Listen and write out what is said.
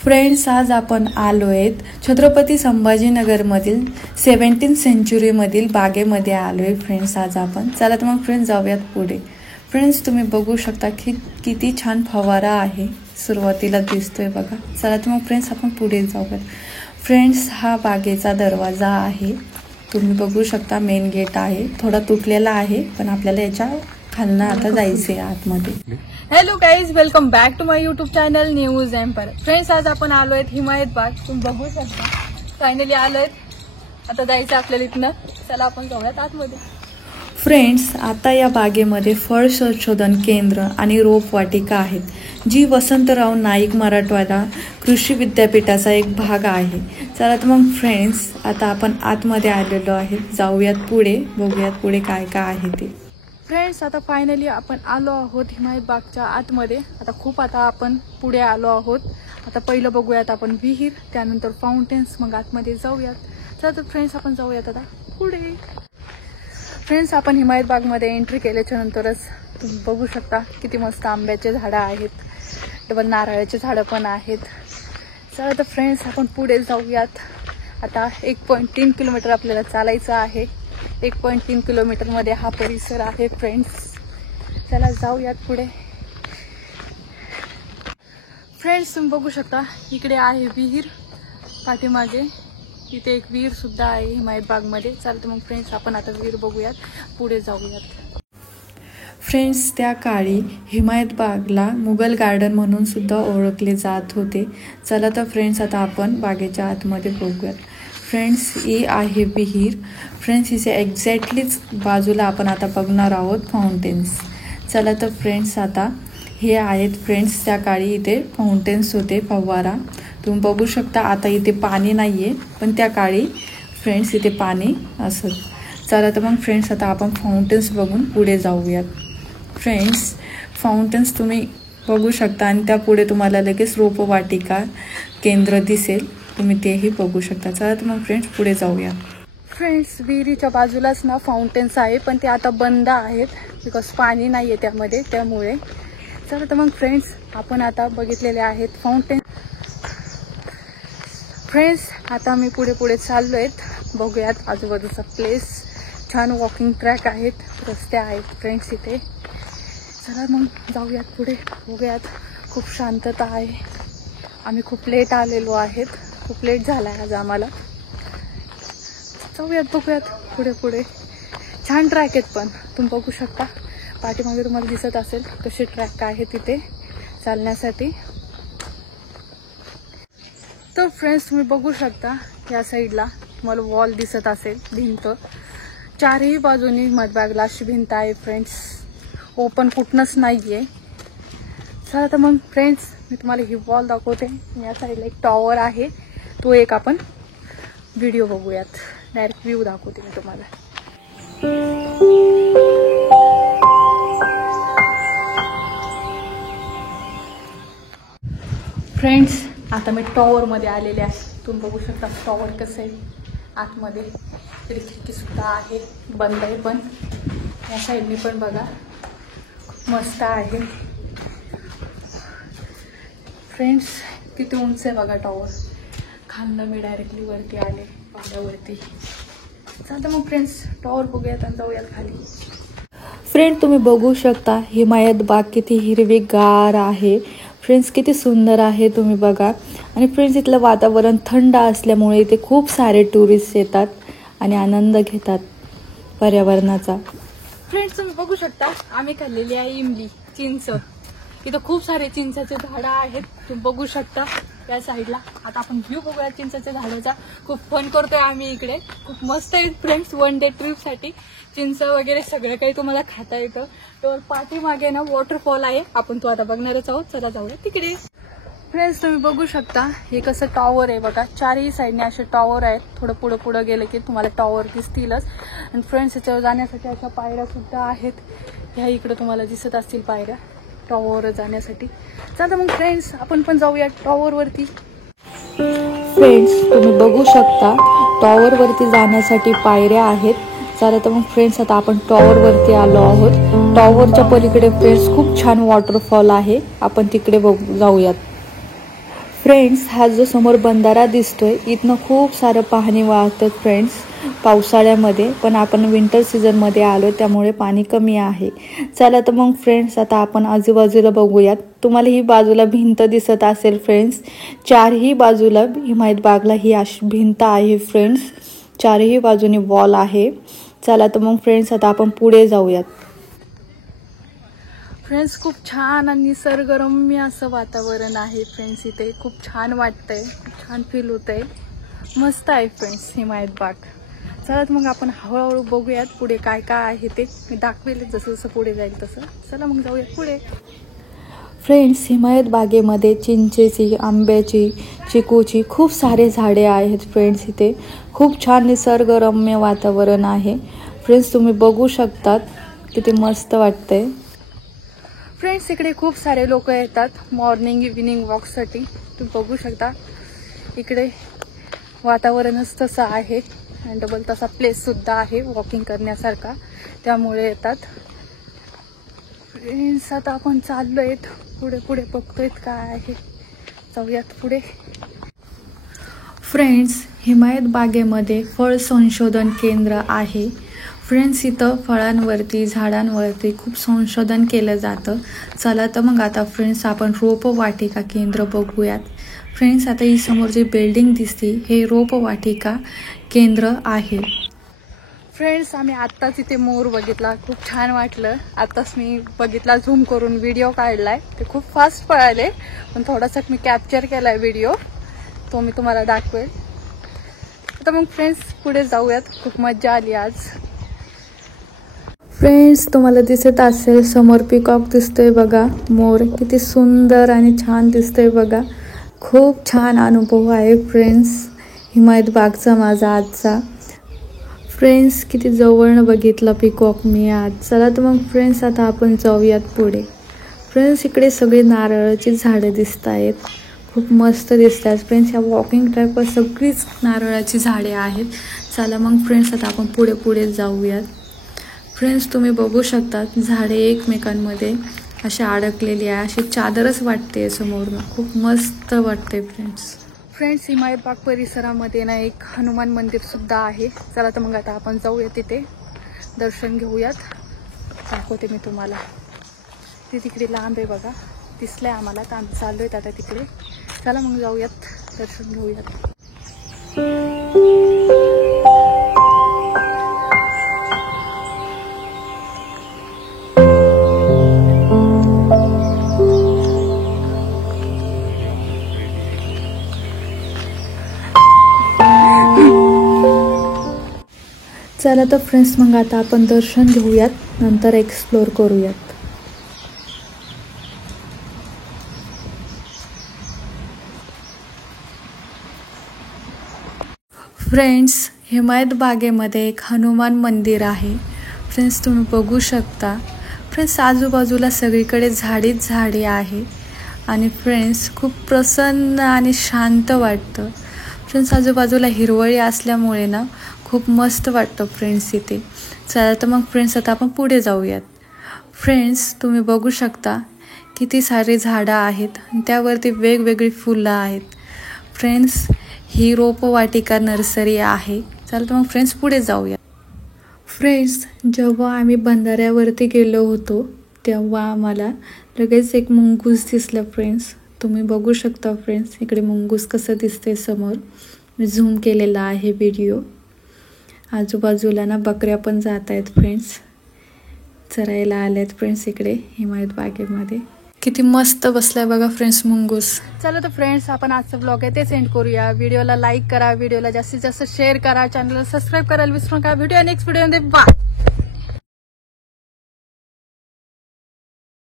Friends, आज आपण आलो आहेत छत्रपती संभाजीनगरमधील 17th सेंचुरीमधील बागेमध्ये आलो आहे. फ्रेंड्स, आज आपण चला तर मग फ्रेंड्स जाऊयात पुढे. फ्रेंड्स, तुम्ही बघू शकता की किती छान फवारा आहे, सुरुवातीला दिसतोय बघा. चला तर मग फ्रेंड्स आपण पुढे जाऊयात. फ्रेंड्स, हा बागेचा दरवाजा आहे. तुम्ही बघू शकता मेन गेट आहे, थोडा तुटलेला आहे पण आपल्याला याच्या खालनं आता जायचे आतमध्ये. Hello guys, welcome back to my YouTube channel news empire. Friends, आज आपण आलो आहेत हिमायत बाग. तुम्ही बघू शकता फायनली आलो आहेत. आता जायचं आपल्याला इथनं. चला आपण जाऊयात आतमध्ये. फ्रेंड्स, आता या बागेमध्ये फळ संशोधन केंद्र आणि रोपवाटिका आहेत, जी वसंतराव नाईक मराठवाडा कृषी विद्यापीठाचा एक भाग आहे. चला तर मग फ्रेंड्स आता आपण आतमध्ये आलेलो आहे, जाऊयात पुढे, बघूयात पुढे काय काय आहे ते. फ्रेंड्स, आता फायनली आपण आलो आहोत हिमायत बागच्या आतमध्ये. आता आपण पुढे आलो आहोत. आता पहिलं बघूयात आपण विहीर, त्यानंतर फाउंटेन्स, मग आतमध्ये जाऊयात. चला तर फ्रेंड्स आपण जाऊयात आता पुढे. फ्रेंड्स, आपण हिमायत बागमध्ये एंट्री केल्याच्या नंतरच तुम्ही बघू शकता किती मस्त आंब्याचे झाडं आहेत, डबल नारळाचे झाडं पण आहेत. चला तर फ्रेंड्स आपण पुढे जाऊयात. आता 1.3 किलोमीटर आपल्याला चालायचं आहे. 1.3 किलोमीटरमध्ये हा परिसर आहे. फ्रेंड्स, चला जाऊयात पुढे. फ्रेंड्स, तुम्ही बघू शकता इकडे आहे विहीर, पाठीमागे इथे एक विहीर सुद्धा आहे हिमायत बागमध्ये. चालतं मग फ्रेंड्स आपण आता विहीर बघूयात, पुढे जाऊयात. फ्रेंड्स, त्या काळी हिमायत बागला मुघल गार्डन म्हणून सुद्धा ओळखले जात होते. चला तर फ्रेंड्स आता आपण बागेच्या आतमध्ये बघूयात. फ्रेंड्स, ही आहे विहीर. फ्रेंड्स, हिचे एक्झॅक्टलीच बाजूला आपण आता बघणार आहोत फाउंटेन्स. चला तर फ्रेंड्स आता हे आहेत. फ्रेंड्स, त्या काळी इथे फाउंटेन्स होते, फवारा. तुम्ही बघू शकता आता इथे पाणी नाही आहे, पण त्या काळी फ्रेंड्स इथे पाणी असत. चला तर मग फ्रेंड्स आता आपण फाउंटेन्स बघून पुढे जाऊयात. फ्रेंड्स, फाउंटेन्स तुम्ही बघू शकता आणि त्यापुढे तुम्हाला लगेच रोपवाटिका केंद्र दिसेल, तुम्ही तेही बघू शकता. चला तर मग फ्रेंड्स पुढे जाऊया. फ्रेंड्स, विहिरीच्या बाजूलाच ना फाउंटेन्स आहे, पण ते आता बंद आहेत बिकॉज पाणी नाही आहे त्यामध्ये, त्यामुळे. चला तर मग फ्रेंड्स आपण आता बघितलेले आहेत फाउंटेन. फ्रेंड्स, आता मी पुढे चाललो आहेत. बघूयात आजूबाजूचा प्लेस. छान वॉकिंग ट्रॅक आहेत, रस्ते आहेत फ्रेंड्स इथे. चला मग जाऊयात पुढे, बघूयात. खूप शांतता आहे. आम्ही खूप लेट आलेलो आहेत, खूप लेट झाला आहे आज आम्हाला. जाऊयात, बघूयात पुढे. छान ट्रॅक आहेत, पण तुम्ही बघू शकता पाठीमागे तुम्हाला दिसत असेल कसे ट्रॅक आहे तिथे चालण्यासाठी. तर फ्रेंड्स, तुम्ही बघू शकता या साईडला तुम्हाला वॉल दिसत असेल, भिंत. चारही बाजूनी मधबागला अशी भिंत आहे फ्रेंड्स, ओपन कुठनंच नाही आहे. चला तर मग फ्रेंड्स मी तुम्हाला ही वॉल दाखवते. या साईडला एक टॉवर आहे, तो एक आपण व्हिडिओ बघूयात. डायरेक्ट व्ह्यू दाखवते मी तुम्हाला. फ्रेंड्स, आता मी टॉवरमध्ये आलेले आहे. तुम्ही बघू शकता टॉवर कसं आहे. आतमध्ये खिडकी सुद्धा आहे, बंद आहे, पण या साईडने पण बघा खूप मस्त आहे. फ्रेंड्स, किती उंच आहे बघा टॉवर. खालनं मी डायरेक्टली वरती आले, पाण्यावरती. चालतं मग फ्रेंड्स टॉवर बघूयात आणि जाऊयात खाली. फ्रेंड, तुम्ही बघू शकता हिमायत बाग किती हिरवीगार आहे. फ्रेंड्स, किती सुंदर आहे, तुम्ही बघा. आणि फ्रेंड्स, इथलं वातावरण थंड असल्यामुळे इथे खूप सारे टुरिस्ट येतात आणि आनंद घेतात पर्यावरणाचा. फ्रेंड्स, तुम्ही बघू शकता आम्ही खाल्लेली आहे इमली, चिंच. इथं खूप सारे चिंचाचे झाडं आहेत, तुम्ही बघू शकता या साईडला. आता आपण व्ह्यू बघूया चिंचाच्या झाडाचा. खूप फन करतोय आम्ही इकडे, खूप मस्त आहे फ्रेंड्स. 1 डे ट्रिपसाठी चिंच वगैरे सगळं काही तुम्हाला खाता येतं. तर पाठीमागे ना वॉटरफॉल आहे, आपण तो आता बघणारच आहोत. चला जाऊया तिकडे. फ्रेंड्स, तुम्ही बघू शकता हे कसं टॉवर आहे बघा. चारही साईडने असे टॉवर आहेत. थोडं पुढं गेलं की तुम्हाला टॉवर दिसतीलच. आणि फ्रेंड्स, याच्यावर जाण्यासाठी अशा पायऱ्या सुद्धा आहेत. ह्या इकडे तुम्हाला दिसत असतील पायऱ्या टॉवर जाण्यासाठी. चला मग फ्रेंड्स आपण पण जाऊया टॉवरवरती. फ्रेंड्स, तुम्ही बघू शकता टॉवरवरती जाण्यासाठी पायऱ्या आहेत. चला तर मग फ्रेंड्स आता आपण टॉवरवरती आलो आहोत. टॉवरच्या पलीकडे फ्रेंड्स खूप छान वॉटरफॉल आहे, आपण तिकडे जाऊयात. फ्रेंड्स, हा जो समोर बंधारा दिसतोय इथनं खूप सारं पाणी वाहतं फ्रेंड्स पावसाळ्यामध्ये, पण आपण विंटर सीझनमध्ये आलो त्यामुळे पाणी कमी आहे. चला तर मग फ्रेंड्स आता आपण आजूबाजूला बघूयात. तुम्हाला ही बाजूला भिंत दिसत असेल फ्रेंड्स, चारही बाजूला हिमायत बागला ही अशी भिंत आहे फ्रेंड्स, चारही बाजूने वॉल आहे. चला तर मग फ्रेंड्स आता आपण पुढे जाऊयात. फ्रेंड्स, खूप छान आणि निसर्गरम्य असं वातावरण आहे फ्रेंड्स. इथे खूप छान वाटतंय, खूप छान फील होतंय, मस्त आहे फ्रेंड्स हिमायत बाग. चला मग आपण हळूहळू बघूयात पुढे काय काय आहे ते. मी दाखवेल जसं जसं पुढे जाईल तसं. चला मग जाऊयात पुढे. फ्रेंड्स, हिमायत बागेमध्ये चिंचेची, आंब्याची, चिकूची खूप सारे झाडे आहेत फ्रेंड्स. इथे खूप छान निसर्गरम्य वातावरण आहे फ्रेंड्स. तुम्ही बघू शकतात किती मस्त वाटतंय. फ्रेंड्स, इकडे खूप सारे लोक येतात मॉर्निंग इव्हिनिंग वॉकसाठी. तुम्ही बघू शकता इकडे वातावरणच तसं आहे आणि डबल तसा प्लेससुद्धा आहे वॉकिंग करण्यासारखा, त्यामुळे येतात. फ्रेंड्स, आता आपण चाललो आहेत पुढे पुढे बघतोय काय आहे. जाऊयात पुढे. फ्रेंड्स, हिमायत बागेमध्ये फळ संशोधन केंद्र आहे फ्रेंड्स. इथं फळांवरती, झाडांवरती खूप संशोधन केलं जातं. चला तर मग आता फ्रेंड्स आपण रोपवाटिका केंद्र बघूयात. फ्रेंड्स, आता ही समोर जी बिल्डिंग दिसते हे रोपवाटिका केंद्र आहे. फ्रेंड्स, आम्ही आत्ताच इथे मोर बघितला, खूप छान वाटलं. आत्ताच मी बघितला, झूम करून व्हिडिओ काढलाय. ते खूप फास्ट पळाले पण थोडासा मी कॅप्चर केलाय व्हिडिओ, तो मी तुम्हाला दाखवेल. आता मग फ्रेंड्स पुढे जाऊयात. खूप मजा आली आज. फ्रेंड्स, तुम्हाला दिसत असेल समोर पिकॉक दिसतोय बघा, मोर किती सुंदर आणि छान दिसतोय बघा. खूप छान अनुभव आहे फ्रेंड्स हिमायत बागचा माझा आजचा. फ्रेंड्स, किती जवळनं बघितलं पिकॉक मी आज. चला तर मग फ्रेंड्स आता आपण जाऊयात पुढे. फ्रेंड्स, इकडे सगळी नारळाची झाडं दिसत आहेत, खूप मस्त दिसत आहेत फ्रेंड्स. या वॉकिंग ट्रॅकवर सगळीच नारळाची झाडे आहेत. चला मग फ्रेंड्स आता आपण पुढे पुढे जाऊयात. फ्रेंड्स, तुम्ही बघू शकता झाडे एकमेकांमध्ये अशी अडकलेली आहे, अशी चादरच वाटते समोरनं. खूप मस्त वाटते फ्रेंड्स. फ्रेंड्स, हिमायत बाग परिसरामध्ये ना एक हनुमान मंदिर सुद्धा आहे. चला तर मग आता आपण जाऊया तिथे, दर्शन घेऊयात. दाखवते मी तुम्हाला. ते तिकडे लांब आहे बघा, दिसलंय आम्हाला, तर आम्ही चाललोय आता तिकडे. चला मग जाऊयात, दर्शन घेऊयात. चला तर फ्रेंड्स मग आता आपण दर्शन घेऊयात, नंतर एक्सप्लोर करूयात. फ्रेंड्स, हिमायत बागेमध्ये एक हनुमान मंदिर आहे फ्रेंड्स. तुम्ही बघू शकता फ्रेंड्स आजूबाजूला सगळीकडे झाडीच झाडे आहे आणि फ्रेंड्स खूप प्रसन्न आणि शांत वाटतं फ्रेंड्स. आजूबाजूला हिरवळी असल्यामुळे ना खूप मस्त वाटतं फ्रेंड्स इथे. चला तर मग फ्रेंड्स आता आपण पुढे जाऊयात. फ्रेंड्स, तुम्ही बघू शकता किती सारे झाडं आहेत आणि त्यावरती वेगवेगळी फुलं आहेत फ्रेंड्स. ही रोपवाटिका नर्सरी आहे. चला तर मग फ्रेंड्स पुढे जाऊया. फ्रेंड्स, जेव्हा आम्ही बंधाऱ्यावरती गेलो होतो तेव्हा आम्हाला लगेच एक मुंगूस दिसलं फ्रेंड्स. तुम्ही बघू शकता फ्रेंड्स इकडे मुंगूस कसं दिसते समोर. मी झूम केलेला आहे व्हिडिओ. आजूबाजूला ना बकऱ्या पण जात आहेत फ्रेंड्स, चरायला आल्यात फ्रेंड्स इकडे हिमायत बागेमध्ये. किती मस्त बसलाय बघा फ्रेंड्स मुंगूस. चला तर फ्रेंड्स आपण आजचा ब्लॉग आहे ते सेंड करूया. व्हिडिओला लाईक करा, व्हिडिओला जास्तीत जास्त शेअर करा, चॅनलला सबस्क्राईब करायला विसरू नका. व्हिडिओ नेक्स्ट व्हिडिओमध्ये बाय.